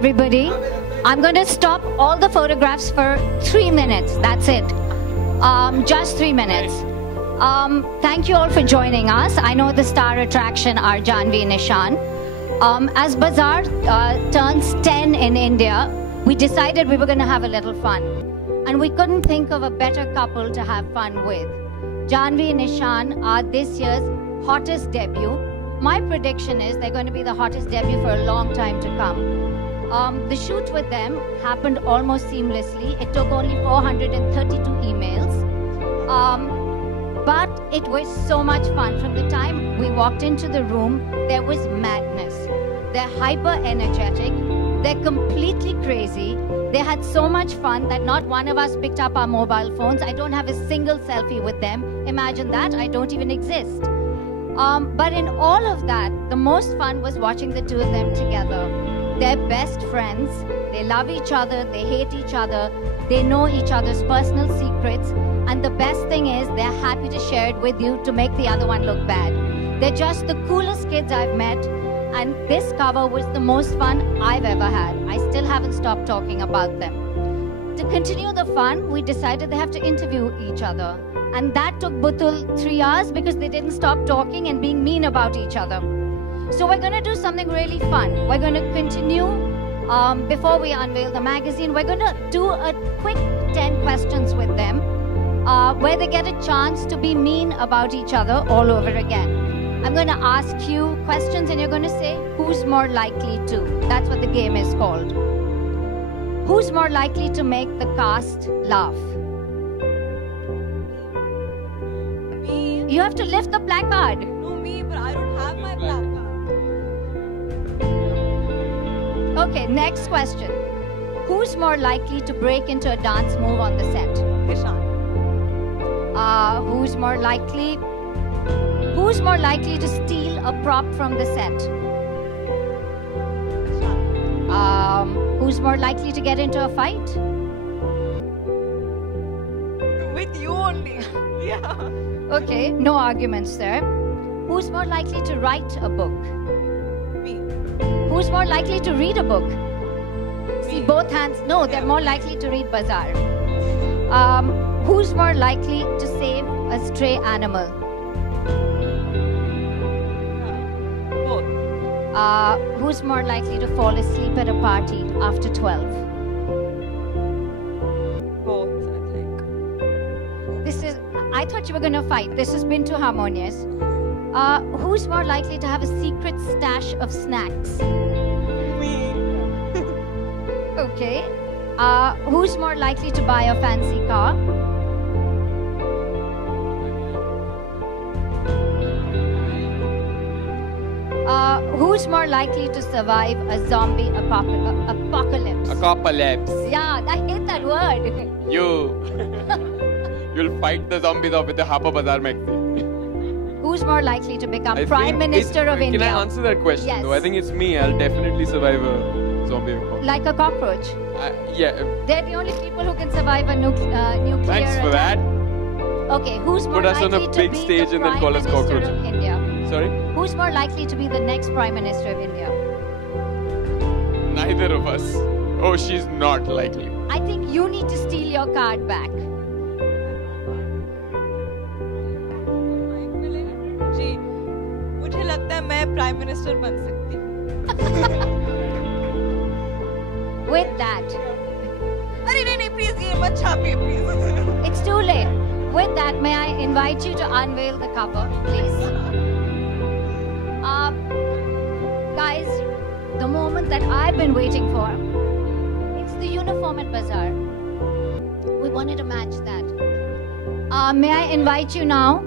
everybody. I'm going to stop all the photographs for 3 minutes. That's it. Just 3 minutes. Thank you all for joining us. I know the star attraction are Janhvi and Ishaan. As Bazaar turns 10 in India, we decided we were going to have a little fun. And we couldn't think of a better couple to have fun with. Janhvi and Ishaan are this year's hottest debut. My prediction is they're going to be the hottest debut for a long time to come. The shoot with them happened almost seamlessly. It took only 432 emails. But it was so much fun. From the time we walked into the room, there was madness. They're hyper energetic. They're completely crazy. They had so much fun that not one of us picked up our mobile phones. I don't have a single selfie with them. Imagine that, I don't even exist. But in all of that, the most fun was watching the two of them together. They're best friends. They love each other. They hate each other. They know each other's personal secrets. And the best thing is they're happy to share it with you to make the other one look bad. They're just the coolest kids I've met. And this cover was the most fun I've ever had. I still haven't stopped talking about them. To continue the fun, we decided they have to interview each other. And that took Butul 3 hours because they didn't stop talking and being mean about each other. So we're going to do something really fun. We're going to continue, before we unveil the magazine, we're going to do a quick 10 questions with them, where they get a chance to be mean about each other all over again. I'm going to ask you questions and you're going to say, who's more likely to? That's what the game is called. Who's more likely to make the cast laugh? Me. You have to lift the placard. No, me, but I don't have my placard. Okay, next question. Who's more likely to break into a dance move on the set? Ishaan. Who's more likely to steal a prop from the set? Who's more likely to get into a fight? With you only. Yeah. Okay, no arguments there. Who's more likely to write a book? Me. Who's more likely to read a book? See, both hands. No, they're more likely to read Bazaar. Who's more likely to save a stray animal? Both. Who's more likely to fall asleep at a party after 12? Both, I think. I thought you were going to fight. This has been too harmonious. Who's more likely to have a secret stash of snacks? Me. Okay. Who's more likely to buy a fancy car? Who's more likely to survive a zombie apocalypse? Apocalypse. Yeah, I hate that word. You'll fight the zombies off with the Harper Bazaar maxi. Who's more likely to become Prime Minister of India? Can I answer that question? Yes. Though I think it's me. I'll definitely survive a zombie apocalypse. Like a cockroach. Yeah. They're the only people who can survive a nuclear Thanks for attack. that. Okay, who's more Put us likely on a to big be stage the and then Prime call us Minister cockroach. of India? Sorry? Who's more likely to be the next Prime Minister of India? Neither of us. Oh, she's not likely. I think you need to steal your card back. जी, मुझे लगता है मैं prime minister बन सकती हूँ। With that, अरे नहीं नहीं प्लीज ये मत छापिए please. it's too late. With that, may I invite you to unveil the cover, please? Guys, the moment that I've been waiting for, it's the uniform at Bazaar. We wanted to match that. May I invite you now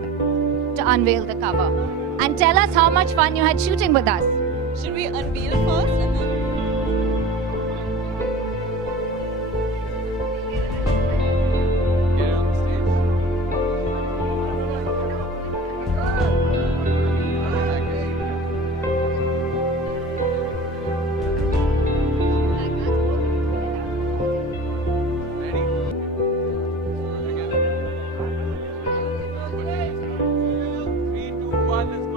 to unveil the cover and tell us how much fun you had shooting with us. Should we unveil first and then? Get on the stage. Ready? Together. 3, 2, 1, let's go.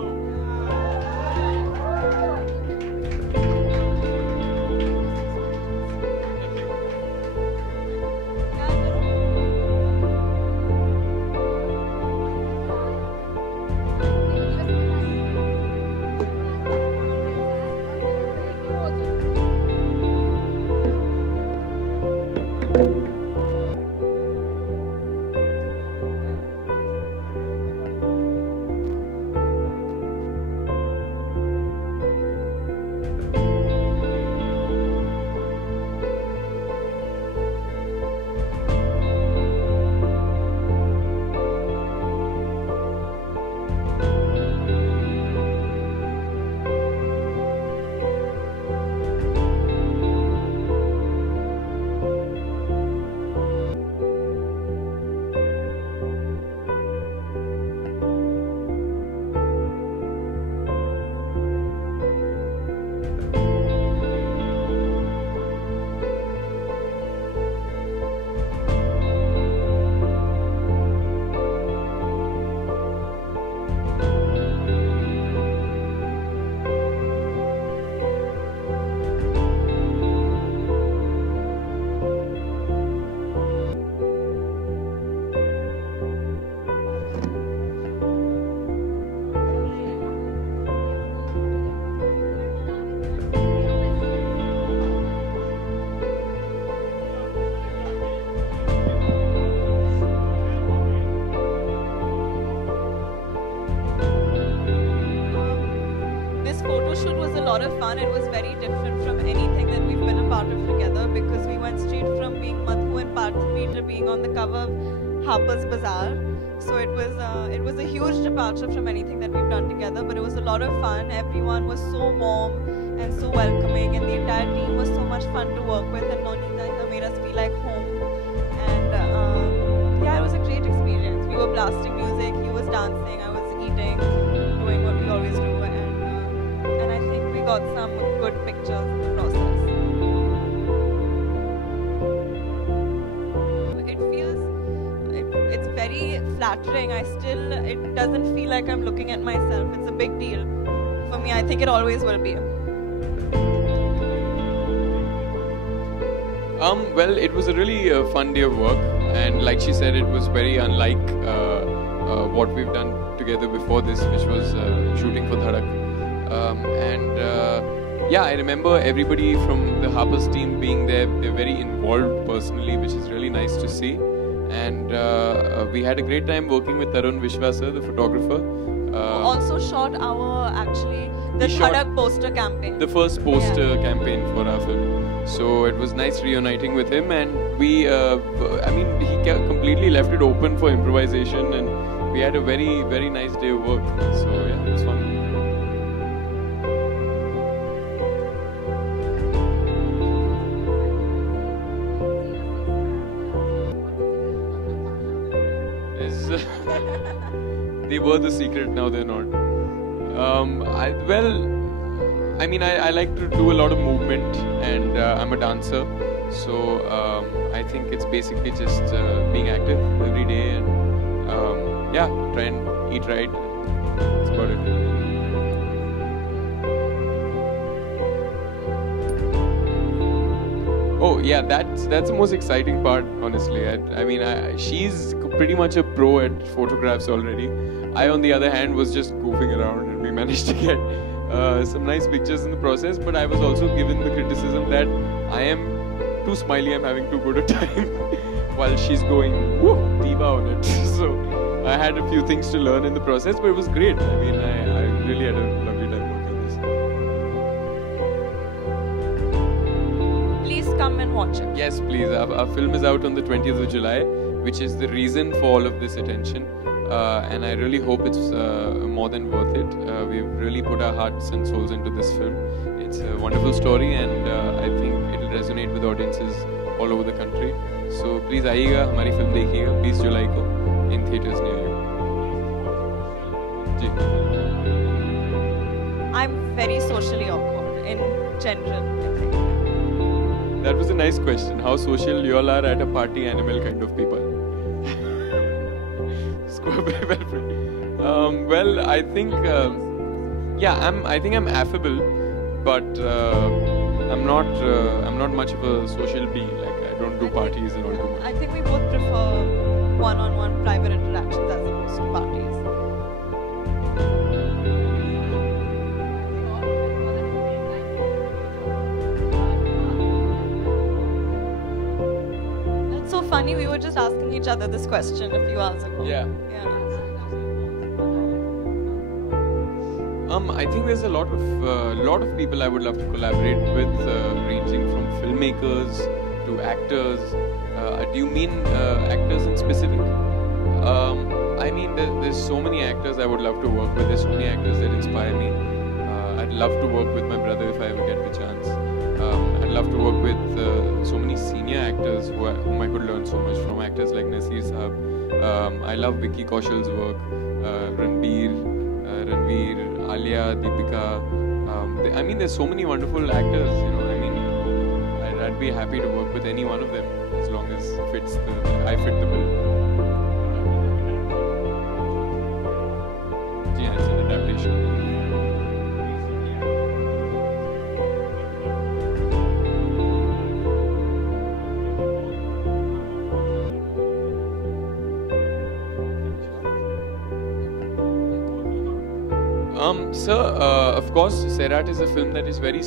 क्या करूँ? This photo shoot was a lot of fun. It was very different from anything that we've been a part of together because we went straight from being Madhu and Parthavi to being on the cover of Harper's Bazaar. So it was a huge departure from anything that we've done together, but it was a lot of fun. Everyone was so warm and so welcoming, and the entire team was so much fun to work with, and Nonita made us feel like home. And yeah, it was a great experience. We were blasting music, he was dancing, I was eating, doing what we always do, and I think we got some good pictures in the process. It's very flattering. It doesn't feel like I'm looking at myself. It's a big deal for me. I think it always will be. Well, it was a really fun day of work, and like she said, it was very unlike what we've done together before this, which was shooting for Dhadak. Yeah, I remember everybody from the Harper's team being there. They're very involved personally, which is really nice to see. And we had a great time working with Tarun Vishwasa, the photographer. Also shot the Dhadak poster campaign. The first poster campaign for our film. So it was nice reuniting with him, and we, I mean, he completely left it open for improvisation, and we had a very, very nice day of work. So yeah, it was fun. They were the secret, now they're not. I mean, I like to do a lot of movement, and I'm a dancer, so I think it's basically just being active every day, and yeah, try and eat right. That's about it. Oh yeah, that's the most exciting part, honestly. I mean, she's pretty much a pro at photographs already. I, on the other hand, was just goofing around, and we managed to get some nice pictures in the process. But I was also given the criticism that I am too smiley, I'm having too good a time, while she's going woo, diva on it. So I had a few things to learn in the process, but it was great. I mean, I really had a lovely time working on this. Please come and watch it. Yes, please. Our film is out on the 20th of July, which is the reason for all of this attention. And I really hope it's more than worth it. We've really put our hearts and souls into this film. It's a wonderful story, and I think it'll resonate with audiences all over the country. So please आइएगा, हमारी film देखिएगा 20 जुलाई को in theaters near you. Ji. I'm very socially awkward in general, I think. That was a nice question. How social you all are at a party animal kind of people. Well, I think, yeah, I think I'm affable, but I'm not much of a social being. Like, I don't do parties and all too much. I think we both prefer one-on-one private interactions as opposed to parties. That's so funny. We were just asking each other this question a few hours ago. Yeah. I think there's a lot of people I would love to collaborate with, ranging from filmmakers to actors. Do you mean actors in specific? I mean, there's so many actors I would love to work with. There's so many actors that inspire me. I'd love to work with my brother if I ever get the chance. I'd love to work with so many senior actors whom I could learn so much from. Actors like Nasir Saab. I love Vicky Kaushal's work. Ranveer, Alia, Deepika. I mean, there's so many wonderful actors, you know. I mean, I'd be happy to work with any one of them as long as I fit the bill. Yeah, it's an adaptation. Sir, of course, Sairat is a film that is very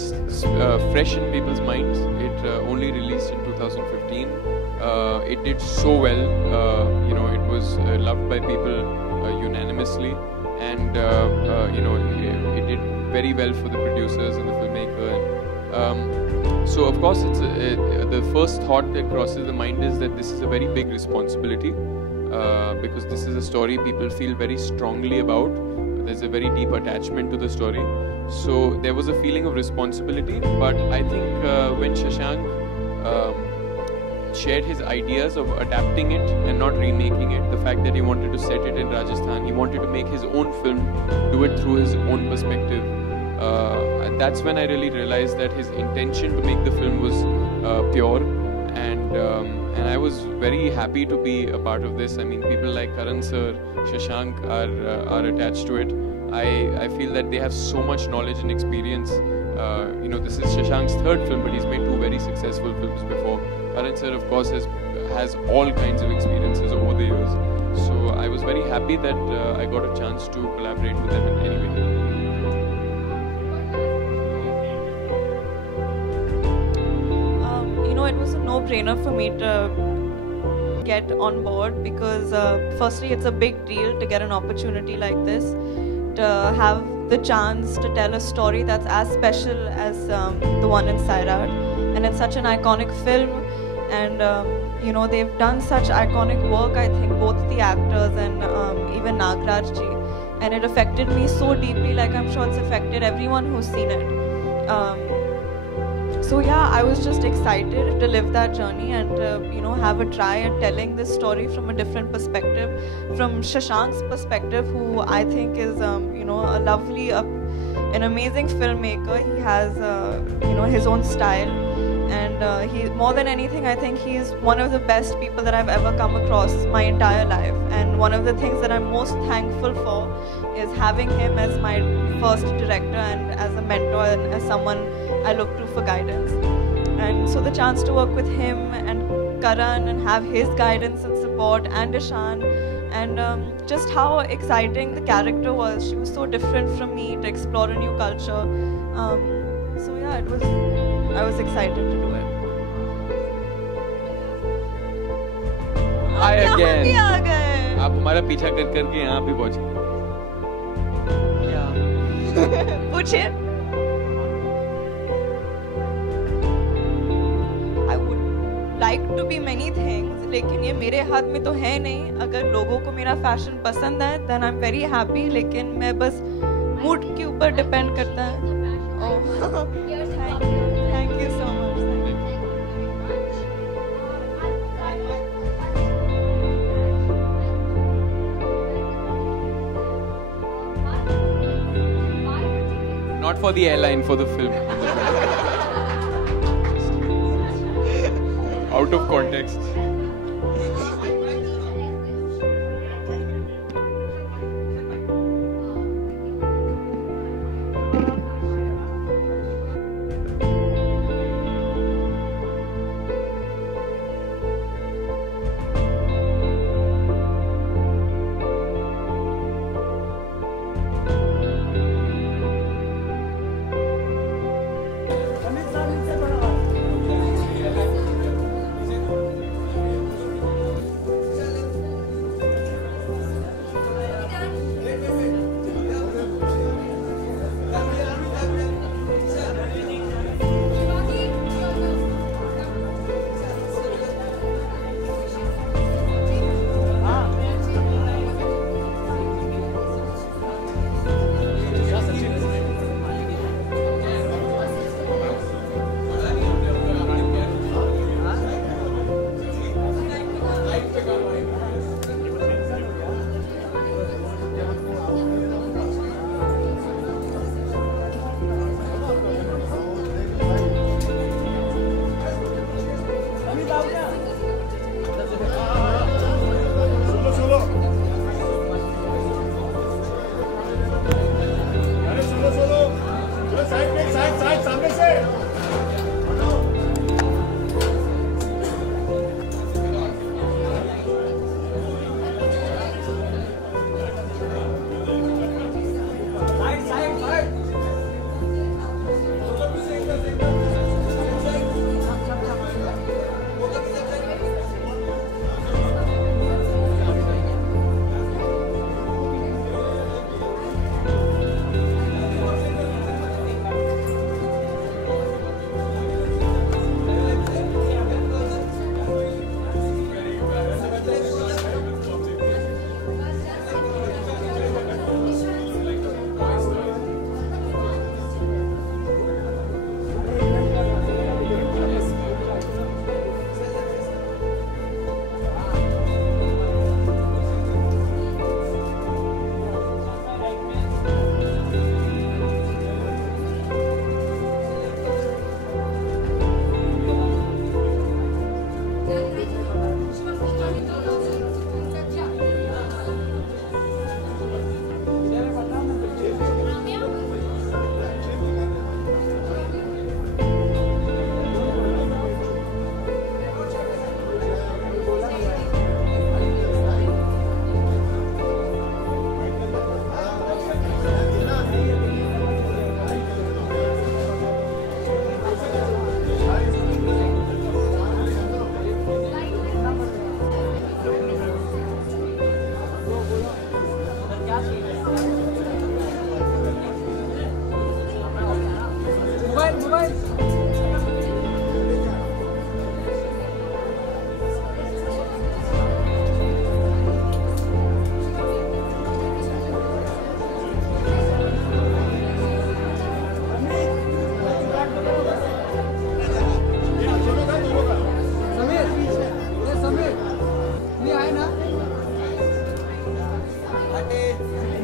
fresh in people's minds. It only released in 2015. It did so well. You know, it was loved by people unanimously, and you know, it did very well for the producers and the filmmaker. And so, of course, it's the first thought that crosses the mind is that this is a very big responsibility because this is a story people feel very strongly about. There's a very deep attachment to the story. So there was a feeling of responsibility, but I think when Shashank shared his ideas of adapting it and not remaking it, the fact that he wanted to set it in Rajasthan, he wanted to make his own film, do it through his own perspective. That's when I really realized that his intention to make the film was pure, and I was very happy to be a part of this. I mean, people like Karan sir, Shashank are attached to it. I feel that they have so much knowledge and experience This is Shashank's third film, but he's made two very successful films before. Karan sir, of course, has all kinds of experiences over the years. So I was very happy that I got a chance to collaborate with them in any way. It was a no-brainer for me to get on board because firstly, it's a big deal to get an opportunity like this, to have the chance to tell a story that's as special as the one in Sairat, and it's such an iconic film, and they've done such iconic work, I think, both the actors and even Nagraj ji, and it affected me so deeply, like I'm sure it's affected everyone who's seen it. So yeah, I was just excited to live that journey and have a try at telling this story from a different perspective, from Shashank's perspective, who I think is a lovely, an amazing filmmaker. He has his own style, and he, more than anything, I think he's one of the best people that I've ever come across my entire life. And one of the things that I'm most thankful for is having him as my first director and as a mentor and as someone I look to for guidance. And so the chance to work with him and Karan and have his guidance and support, and Ishaan, and just how exciting the character was. She was so different from me, to explore a new culture. So yeah, I was excited to do it. Hi again. भी आ गए. आप हमारा पीछा कर करके यहाँ पे पहुँचे. पूछिए. I would like to be many things, लेकिन ये मेरे हाथ में तो है नहीं. अगर लोगों को मेरा फैशन पसंद है, then I'm very happy. लेकिन मैं बस मूड के ऊपर डिपेंड करता है. Oh, thank you so much. Not for the airline, for the film. Out of context. day.